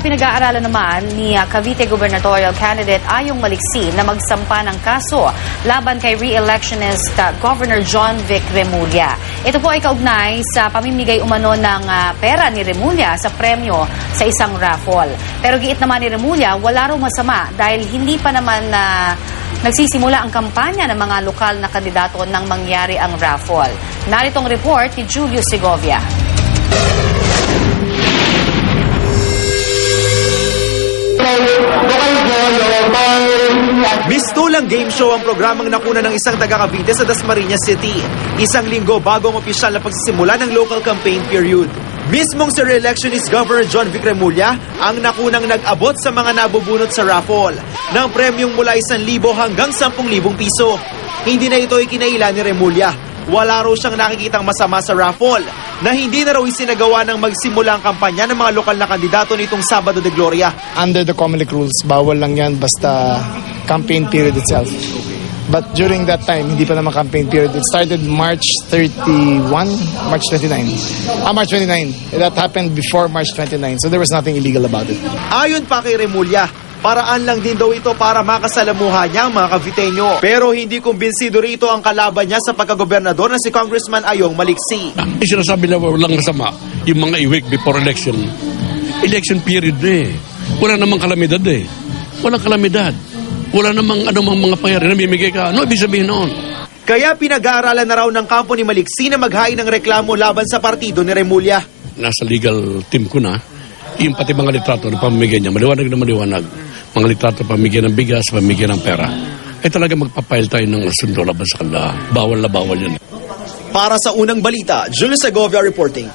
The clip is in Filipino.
Pinag-aaralan naman ni Cavite gubernatorial candidate Ayong Maliksi na magsampa ng kaso laban kay re-electionist Governor John Vic Remulla. Ito po ay kaugnay sa pamimigay umano ng pera ni Remulla sa premyo sa isang raffle. Pero giit naman ni Remulla, wala raw masama dahil hindi pa naman nagsisimula ang kampanya ng mga lokal na kandidato nang mangyari ang raffle. Naritong report ni Julio Segovia. Mistulang game show ang programang nakuna ng isang taga-Cavite sa Dasmariñas City. Isang linggo bago ang opisyal na pagsisimula ng local campaign period. Mismong si re-electionist Governor John Vic Remulla ang nakunang nag-abot sa mga nabubunot sa raffle ng premyong mula 1,000 hanggang 10,000 piso. Hindi na ito ikinaila ni Remulla. Wala raw siyang nakikitang masama sa raffle na hindi na raw isinagawa ng magsimula ang kampanya ng mga lokal na kandidato nitong Sabado de Gloria. Under the Comelec rules, bawal lang yan basta campaign period itself. But during that time, hindi pa naman campaign period. It started March 31, March 29. March 29. That happened before March 29. So there was nothing illegal about it. Ayon pa kay Remulla, paraan lang din daw ito para makasalamuha niya ang mga Caviteño. Pero hindi kumbinsido rito ang kalaban niya sa pagkagobernador na si Congressman Ayong Maliksi. Sinasabi na walang masama yung mga i-week before election. Election period eh. Wala namang kalamidad eh. Walang kalamidad. Wala namang anumang mga pangyari na mimigay ka. Ano ibig sabihin noon? Kaya pinag-aaralan na raw ng kampo ni Maliksi na maghain ng reklamo laban sa partido ni Remulla. Nasa legal team ko na, yung pati mga litrato na pamimigay niya, maliwanag na maliwanag. Mga litrato pamimigay ng bigas, pamimigay ng pera. Ay talaga magpapile tayo ng asundo laban sa kanila. Bawal na bawal yan. Para sa unang balita, Julio Segovia reporting.